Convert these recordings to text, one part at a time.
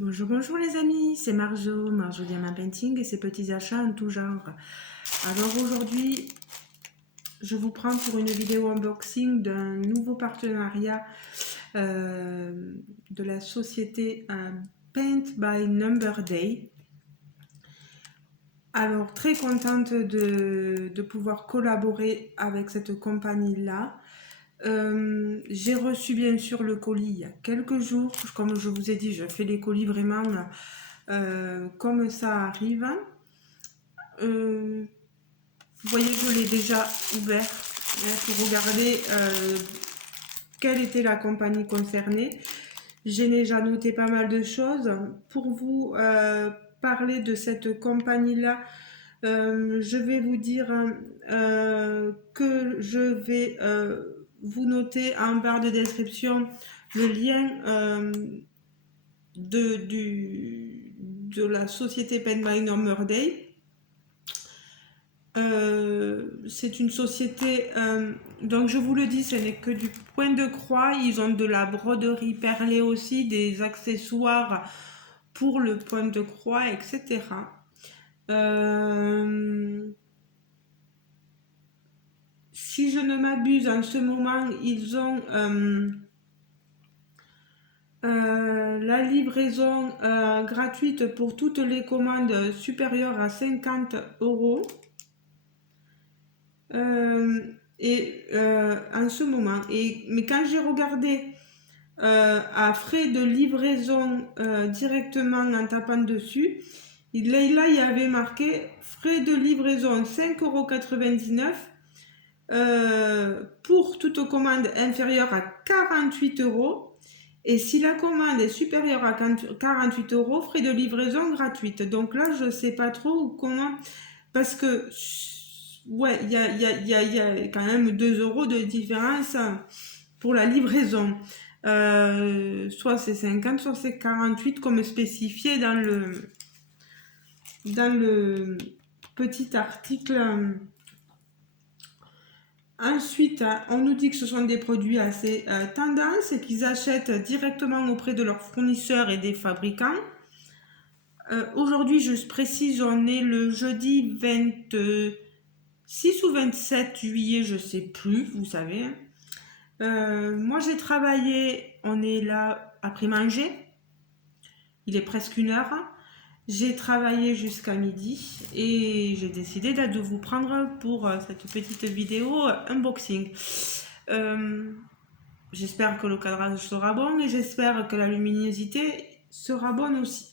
Bonjour, bonjour les amis, c'est Marjo Diamant Painting et ses petits achats en tout genre. Alors aujourd'hui, je vous prends pour une vidéo unboxing d'un nouveau partenariat de la société Paint by Number Day. Alors très contente de pouvoir collaborer avec cette compagnie-là. J'ai reçu bien sûr le colis il y a quelques jours. Comme je vous ai dit, je fais les colis vraiment comme ça arrive. Vous voyez, je l'ai déjà ouvert pour regarder quelle était la compagnie concernée. J'ai déjà noté pas mal de choses. Pour vous parler de cette compagnie-là, je vais vous dire que je vais vous noter en barre de description le lien de la société Pen by Number Day. C'est une société, donc je vous le dis, ce n'est que du point de croix. Ils ont de la broderie perlée aussi, des accessoires pour le point de croix, etc. Si je ne m'abuse, en ce moment, ils ont la livraison gratuite pour toutes les commandes supérieures à 50 euros. En ce moment, mais quand j'ai regardé à frais de livraison directement en tapant dessus, là il y avait marqué frais de livraison 5,99 € pour toute commande inférieure à 48 euros. Et si la commande est supérieure à 48 euros, frais de livraison gratuite. Donc là, je ne sais pas trop comment, parce que ouais, il y a quand même 2 euros de différence pour la livraison. Soit c'est 50, soit c'est 48 comme spécifié dans le petit article. Ensuite, on nous dit que ce sont des produits assez tendance et qu'ils achètent directement auprès de leurs fournisseurs et des fabricants. Aujourd'hui, je précise, on est le jeudi 26 ou 27 juillet, je ne sais plus, vous savez. Moi, j'ai travaillé, on est là après manger. Il est presque 1 heure. J'ai travaillé jusqu'à midi et j'ai décidé de vous prendre pour cette petite vidéo unboxing. J'espère que le cadrage sera bon et j'espère que la luminosité sera bonne aussi.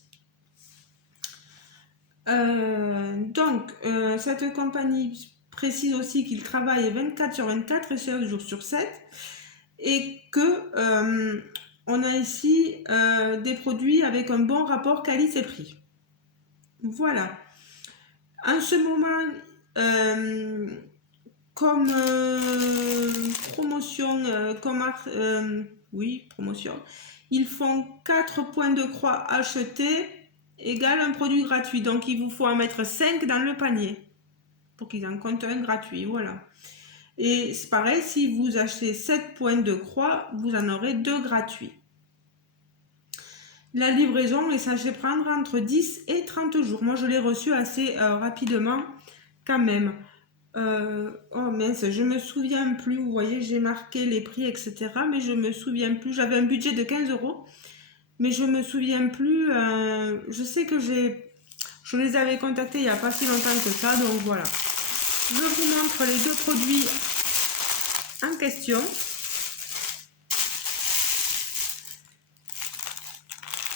Cette compagnie précise aussi qu'ils travaillent 24 sur 24 et 7 jours sur 7 et que on a ici des produits avec un bon rapport qualité-prix. Voilà. En ce moment, comme promotion, promotion, ils font 4 points de croix achetés égale un produit gratuit. Donc, il vous faut en mettre 5 dans le panier pour qu'ils en comptent un gratuit. Voilà. Et c'est pareil, si vous achetez 7 points de croix, vous en aurez 2 gratuits. La livraison est censée prendre entre 10 et 30 jours. Moi, je l'ai reçu assez rapidement quand même. Oh mince, je me souviens plus. Vous voyez, j'ai marqué les prix, etc. Mais je me souviens plus. J'avais un budget de 15 euros. Mais je me souviens plus. Je sais que je les avais contactés il n'y a pas si longtemps que ça. Donc voilà. Je vous montre les 2 produits en question.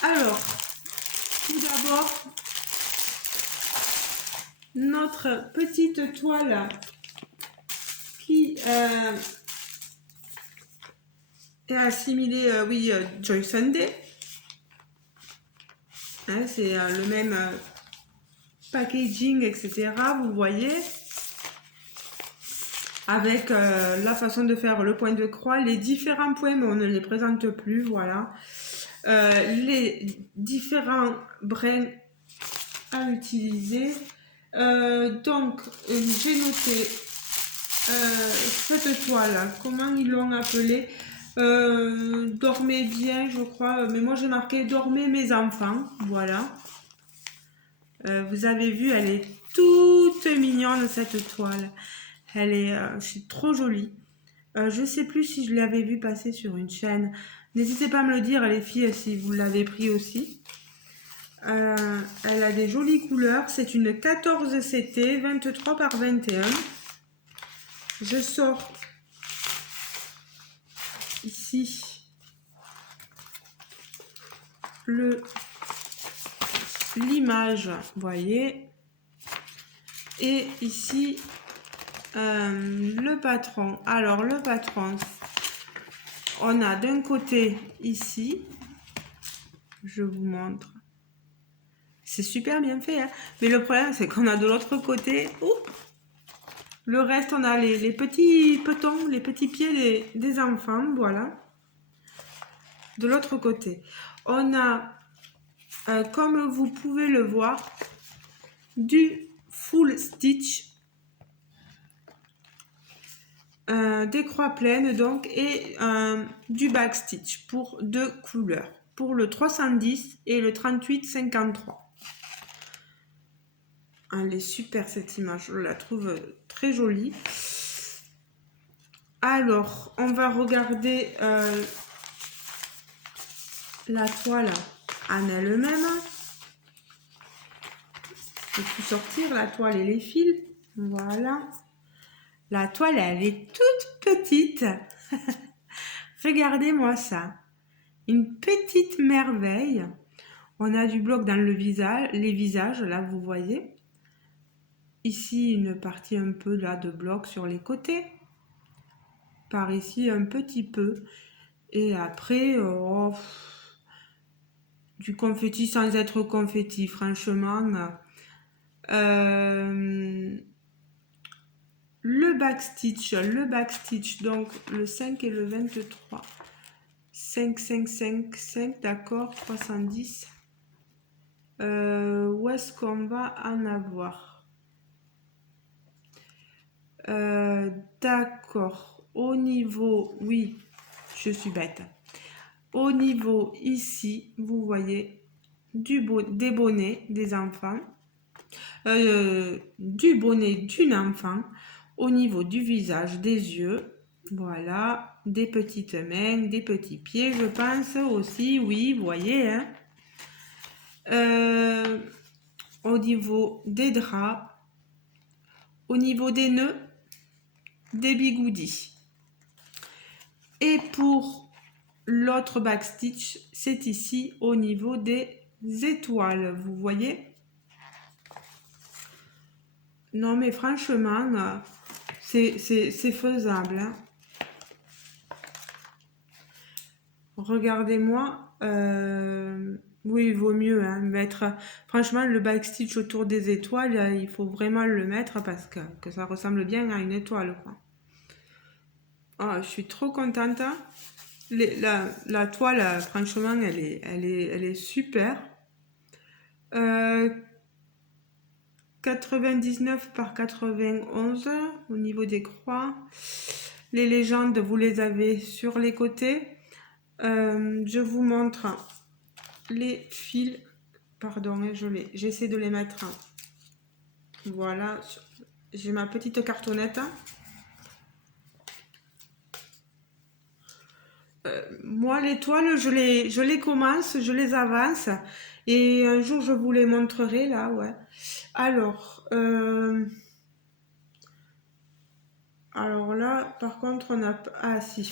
Alors, tout d'abord, notre petite toile qui est assimilée, Joy Sunday. Hein, c'est le même packaging, etc. Vous voyez, avec la façon de faire le point de croix, les différents points, mais on ne les présente plus. Voilà. Les différents brins à utiliser. Donc, j'ai noté cette toile, comment ils l'ont appelée. Dormez bien, je crois. Mais moi, j'ai marqué dormez mes enfants. Voilà. Vous avez vu, elle est toute mignonne, cette toile. Elle est, c'est trop joli. Je sais plus si je l'avais vu passer sur une chaîne. N'hésitez pas à me le dire, les filles, si vous l'avez pris aussi. Elle a des jolies couleurs. C'est une 14 CT, 23 par 21. Je sors ici l'image, vous voyez. Et ici, le patron. Alors, le patron, on a d'un côté ici, je vous montre. C'est super bien fait, hein. Mais le problème, c'est qu'on a de l'autre côté, le reste, on a les petits petons, les petits pieds des enfants, voilà. De l'autre côté, on a, comme vous pouvez le voir, du full stitch, des croix pleines donc, et du back stitch pour 2 couleurs, pour le 310 et le 38,53. Elle est super cette image, je la trouve très jolie. Alors, on va regarder la toile en elle-même. Je vais tout sortir, la toile et les fils. Voilà. La toile, elle est toute petite. Regardez-moi ça. Une petite merveille. On a du bloc dans le visage, les visages, là, vous voyez. Ici, une partie un peu là de bloc sur les côtés. Par ici, un petit peu. Et après, du confetti sans être confetti, franchement. Le backstitch, donc le 5 et le 23. 5, 5, 5, 5, d'accord, 310. Où est-ce qu'on va en avoir? D'accord, au niveau, oui, je suis bête. Au niveau ici, vous voyez des bonnets des enfants, du bonnet d'une enfant, au niveau du visage, des yeux, voilà, des petites mains, des petits pieds, je pense aussi, oui, vous voyez, hein. Au niveau des draps, au niveau des nœuds, des bigoudis. Et pour l'autre backstitch, c'est ici au niveau des étoiles, vous voyez. Non mais franchement, c'est faisable, hein. Regardez-moi, oui, il vaut mieux mettre, franchement, le backstitch autour des étoiles, il faut vraiment le mettre parce que ça ressemble bien à une étoile, quoi. Oh, je suis trop contente. La toile, franchement, elle est super. 99 par 91 au niveau des croix. Les légendes, vous les avez sur les côtés. Je vous montre les fils. Pardon, j'essaie de les mettre. Voilà, j'ai ma petite cartonnette. Moi, les toiles, je les commence, je les avance. Et un jour, je vous les montrerai, là, ouais. Alors là, par contre, on a... Ah, si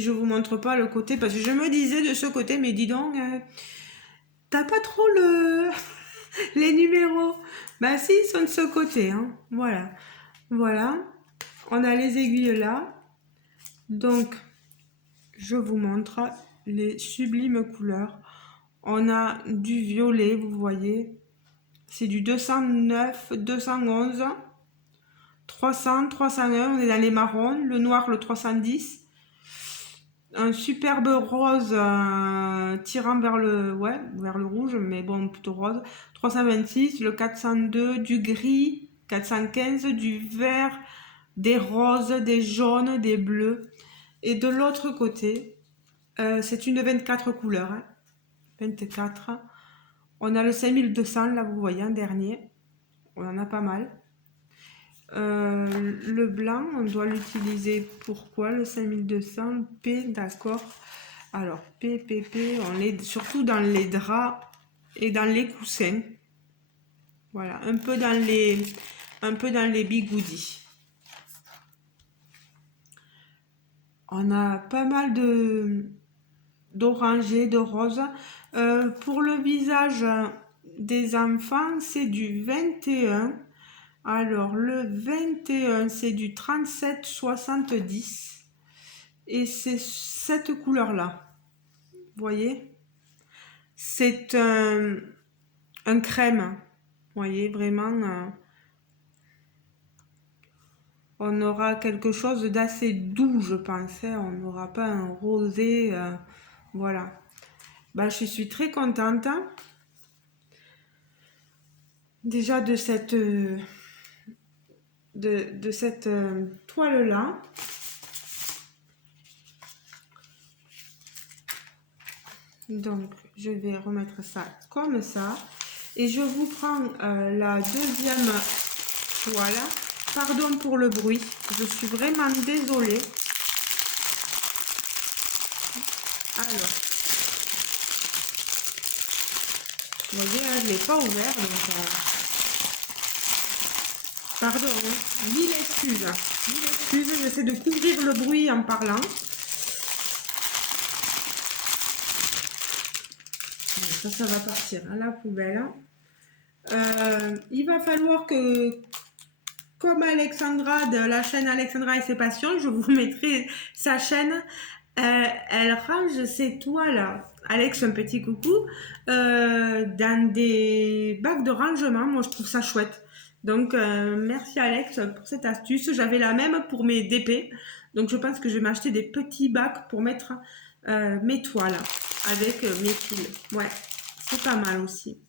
je vous montre pas le côté, parce que je me disais de ce côté, mais dis donc, t'as pas trop les numéros. Bah si, ils sont de ce côté, hein. Voilà. Voilà. On a les aiguilles là. Donc, je vous montre les sublimes couleurs. On a du violet, vous voyez. C'est du 209, 211, 300, 301. On est dans les marrons. Le noir, le 310. Un superbe rose tirant vers le rouge, mais bon, plutôt rose. 326, le 402, du gris, 415, du vert, des roses, des jaunes, des bleus. Et de l'autre côté, C'est une 24 couleurs. Hein. 24. On a le 5200, là vous voyez, en dernier. On en a pas mal. Le blanc, on doit l'utiliser pourquoi le 5200 P, d'accord. Alors P, on est surtout dans les draps et dans les coussins. Voilà, un peu dans les bigoudis. On a pas mal d'orangé, de rose. Pour le visage des enfants, c'est du 21. Alors, le 21, c'est du 37,70. Et c'est cette couleur-là. Vous voyez? C'est un crème. Vous voyez, vraiment, on aura quelque chose d'assez doux, je pense. Hein. On n'aura pas un rosé. Voilà. Bah, je suis très contente. Hein. Déjà de cette toile-là. Donc, je vais remettre ça comme ça. Et je vous prends la deuxième toile. Pardon pour le bruit. Je suis vraiment désolée. Alors, vous voyez, hein, je ne l'ai pas ouvert. Donc, pardon, hein. Mille excuses. Mille excuses. J'essaie de couvrir le bruit en parlant. Ça va partir à la poubelle. Il va falloir que, comme Alexandra de la chaîne Alexandra et ses passions, je vous mettrai sa chaîne. Elle range ses toiles, Alex, un petit coucou, dans des bacs de rangement. Moi, je trouve ça chouette. Donc, merci Alex pour cette astuce. J'avais la même pour mes DP. Donc, je pense que je vais m'acheter des petits bacs pour mettre mes toiles avec mes fils. Ouais, c'est pas mal aussi.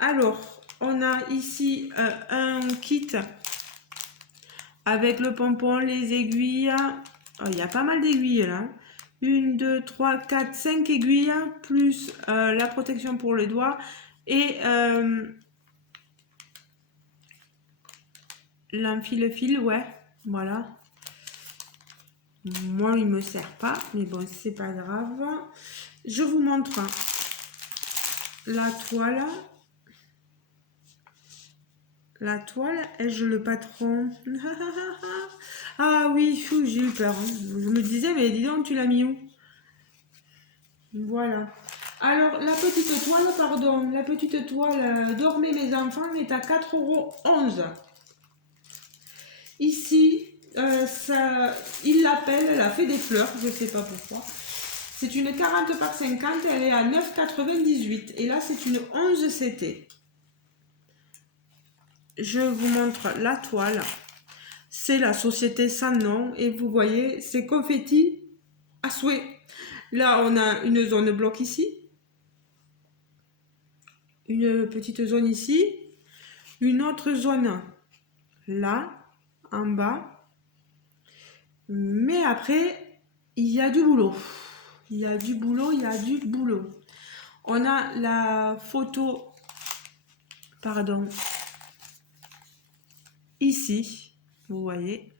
Alors, on a ici un kit avec le pompon, les aiguilles. Oh, il y a pas mal d'aiguilles là. 1, 2, 3, 4, 5 aiguilles, plus la protection pour les doigts et l'enfile-fil, ouais, voilà. Moi, il me sert pas, mais bon, c'est pas grave. Je vous montre la toile. La toile, ai-je le patron? Ah oui, j'ai eu peur. Hein. Je me disais, mais dis donc, tu l'as mis où? Voilà. Alors, la petite toile, pardon, la petite toile Dormez mes enfants est à 4,11 €. Ici, il l'appelle, elle a fait des fleurs, je ne sais pas pourquoi. C'est une 40 par 50, elle est à 9,98 €. Et là, c'est une 11 CT. Je vous montre la toile. C'est la société sans nom. Et vous voyez, c'est confetti à souhait. Là, on a une zone bloc ici. Une petite zone ici. Une autre zone là, en bas. Mais après, il y a du boulot. Il y a du boulot, il y a du boulot. On a la photo, pardon, ici, vous voyez.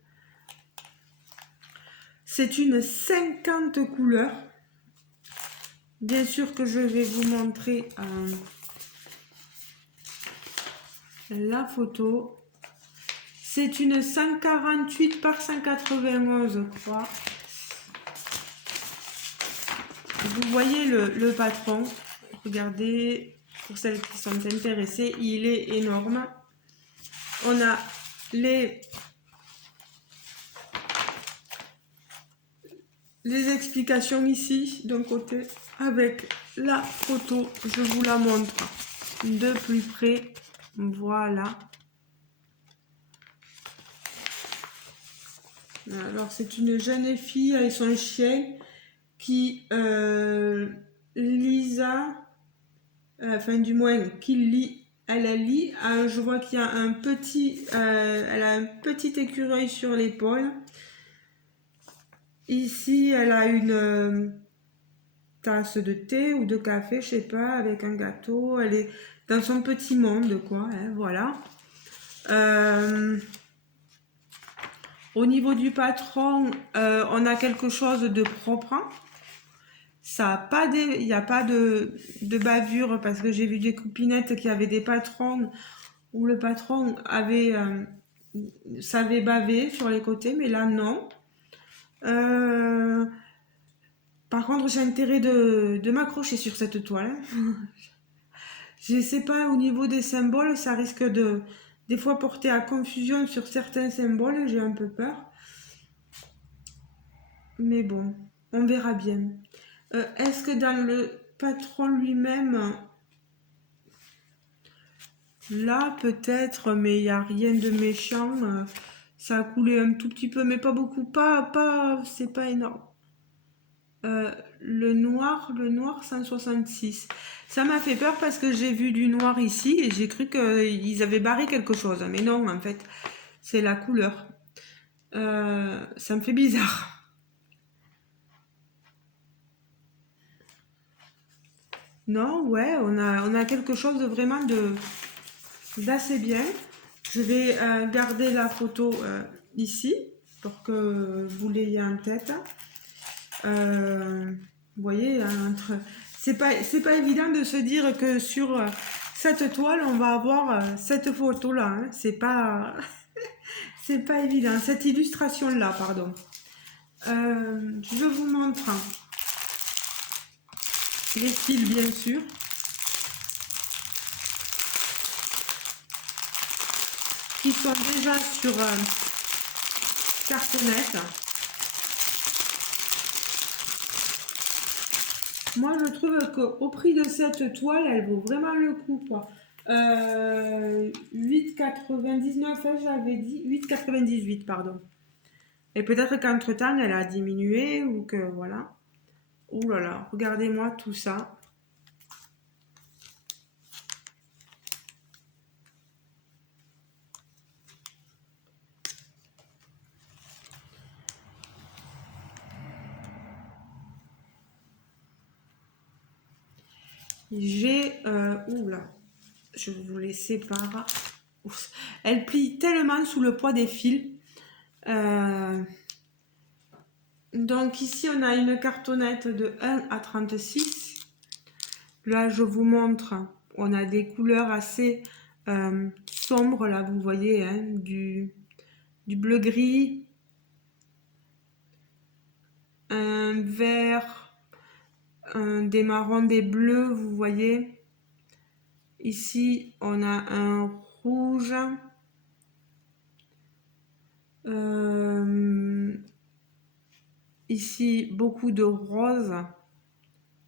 C'est une 50 couleurs. Bien sûr que je vais vous montrer la photo. C'est une 148 par 191, je crois. Vous voyez le patron. Regardez, pour celles qui sont intéressées, il est énorme. On a les explications ici, d'un côté, avec la photo. Je vous la montre de plus près. Voilà. Alors, c'est une jeune fille avec son chien qui Lisa, enfin du moins qui lit, elle lit. Je vois qu'il y a un petit, elle a un petit écureuil sur l'épaule. Ici, elle a une tasse de thé ou de café, je sais pas, avec un gâteau. Elle est dans son petit monde, quoi, hein, voilà. Au niveau du patron, on a quelque chose de propre, hein. Ça a pas il n'y a pas de bavure parce que j'ai vu des coupinettes qui avaient des patrons où le patron savait baver sur les côtés, mais là non. Euh, Par contre, j'ai intérêt de m'accrocher sur cette toile. Je sais pas, au niveau des symboles, ça risque de des fois porter à confusion sur certains symboles, j'ai un peu peur. Mais bon, on verra bien. Est-ce que dans le patron lui-même, là peut-être, mais il n'y a rien de méchant. Ça a coulé un tout petit peu, mais pas beaucoup. C'est pas énorme. Le noir 166. Ça m'a fait peur parce que j'ai vu du noir ici et j'ai cru qu'ils avaient barré quelque chose. Mais non, en fait, c'est la couleur. Ça me fait bizarre. Non, ouais, on a quelque chose de vraiment d'assez bien. Je vais garder la photo ici pour que vous l'ayez en tête. Vous voyez, c'est pas évident de se dire que sur cette toile, on va avoir cette photo-là, hein. C'est pas évident. Cette illustration-là, pardon. Je vous montre les fils, bien sûr, qui sont déjà sur cartonnette. Moi, je trouve qu'au prix de cette toile, elle vaut vraiment le coup, quoi. 8,99, j'avais dit 8,98, pardon. Et peut-être qu'entre-temps, elle a diminué ou que voilà. Oh là là, regardez-moi tout ça. Oula, je vous les sépare. Ouf. Elle plie tellement sous le poids des fils. Donc ici, on a une cartonnette de 1 à 36. Là, je vous montre, on a des couleurs assez sombres, là, vous voyez, hein, du bleu-gris, un vert, des marrons, des bleus, vous voyez. Ici, on a un rouge. Ici, beaucoup de rose,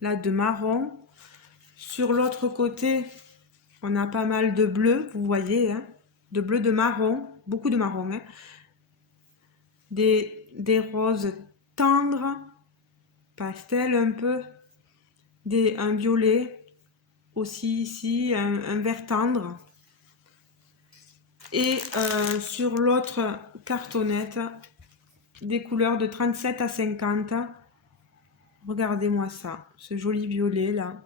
là, de marron. Sur l'autre côté, on a pas mal de bleu, vous voyez, hein, de bleu, de marron, beaucoup de marron, hein. Des roses tendres, pastel un peu, un violet, aussi ici, un vert tendre. Et sur l'autre cartonnette, des couleurs de 37 à 50. Regardez-moi ça, ce joli violet là.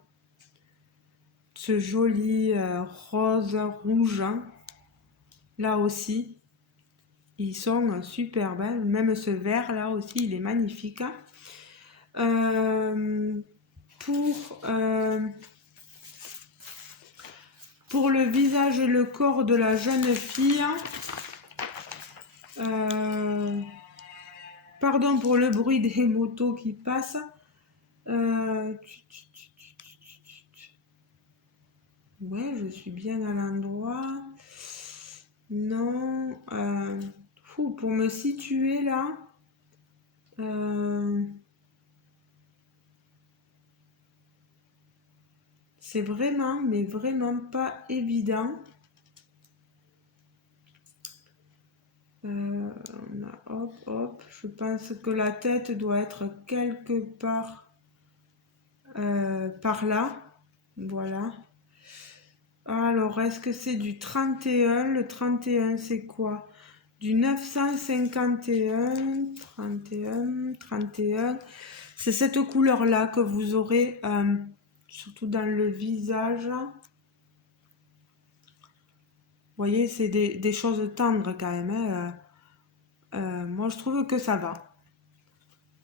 Ce joli rose rouge. Là aussi, ils sont superbes, hein. Même ce vert là aussi, il est magnifique. Pour le visage et le corps de la jeune fille, pardon pour le bruit des motos qui passent. Ouais, je suis bien à l'endroit. Non. Pour me situer là. C'est vraiment, mais vraiment pas évident. On a, hop, hop. Je pense que la tête doit être quelque part par là. Voilà. Alors, est-ce que c'est du 31? Le 31, c'est quoi? du 951, 31, 31. C'est cette couleur-là que vous aurez, surtout dans le visage. Vous voyez, c'est des choses tendres quand même, hein. Moi, je trouve que ça va.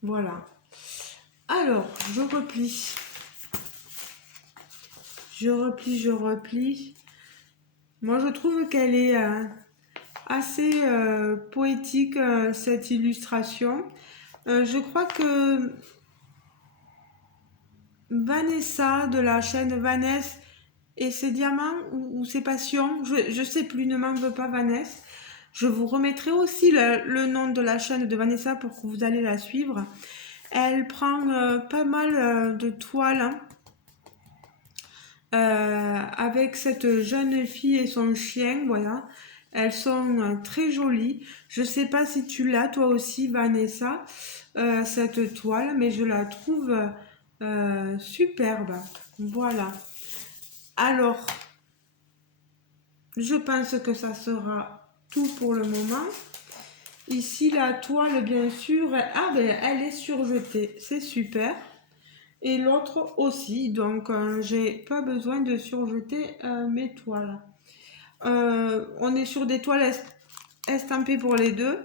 Voilà. Alors, je replie. Je replie, je replie. Moi, je trouve qu'elle est assez poétique, cette illustration. Je crois que Vanessa, de la chaîne Vanessa et ses diamants ou ses passions, je sais plus, ne m'en veux pas Vanessa. Je vous remettrai aussi le nom de la chaîne de Vanessa pour que vous allez la suivre. Elle prend pas mal de toiles, hein, avec cette jeune fille et son chien, voilà. Elles sont très jolies. Je sais pas si tu l'as toi aussi Vanessa, cette toile, mais je la trouve superbe. Voilà. Alors, je pense que ça sera tout pour le moment. Ici, la toile, bien sûr, elle est surjetée. C'est super. Et l'autre aussi. Donc, j'ai pas besoin de surjeter mes toiles. On est sur des toiles estampées pour les deux.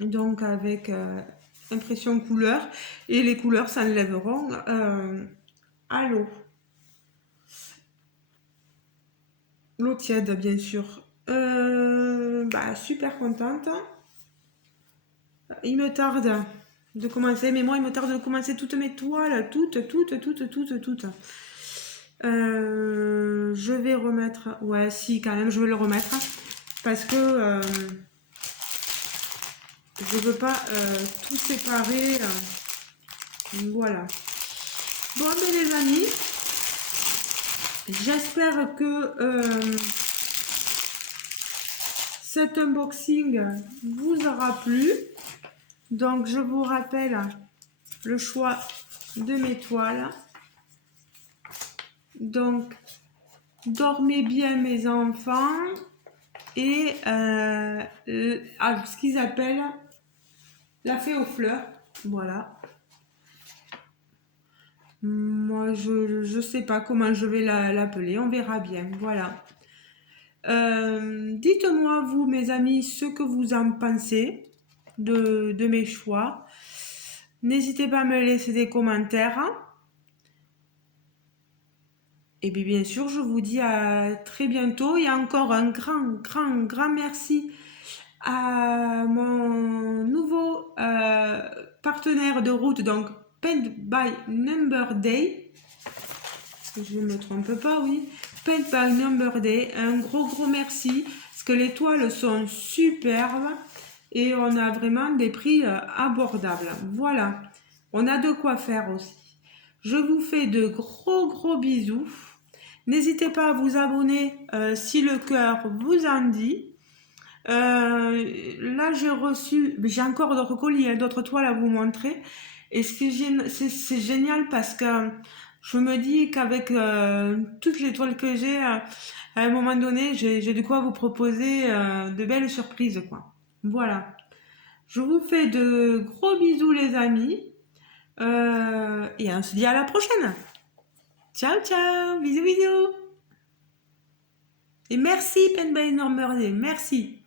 Donc, avec impression couleur. Et les couleurs s'enlèveront à l'eau. L'eau tiède, bien sûr. Super contente. Il me tarde de commencer, mais moi, il me tarde de commencer toutes mes toiles. Toutes. Je vais remettre... Ouais, si, quand même, je vais le remettre. Parce que je veux pas tout séparer. Voilà. Bon, mais les amis, j'espère que cet unboxing vous aura plu. Donc, je vous rappelle le choix de mes toiles. Donc, dormez bien mes enfants. Et ce qu'ils appellent la fée aux fleurs. Voilà. Moi, je sais pas comment je vais l'appeler. On verra bien. Voilà. Dites-moi, vous, mes amis, ce que vous en pensez de mes choix. N'hésitez pas à me laisser des commentaires. Et bien sûr, je vous dis à très bientôt. Et encore un grand merci à mon nouveau partenaire de route, donc Paint by Number Day. Je ne me trompe pas, oui. Paint by Number Day. Un gros merci. Parce que les toiles sont superbes. Et on a vraiment des prix abordables. Voilà. On a de quoi faire aussi. Je vous fais de gros bisous. N'hésitez pas à vous abonner si le cœur vous en dit. Là, j'ai encore d'autres colis, d'autres toiles à vous montrer. Et c'est génial parce que je me dis qu'avec toutes les toiles que j'ai, à un moment donné, j'ai de quoi vous proposer de belles surprises, quoi. Voilà. Je vous fais de gros bisous, les amis. Et on se dit à la prochaine. Ciao, bisous. Et merci, Pen by Number Day, merci.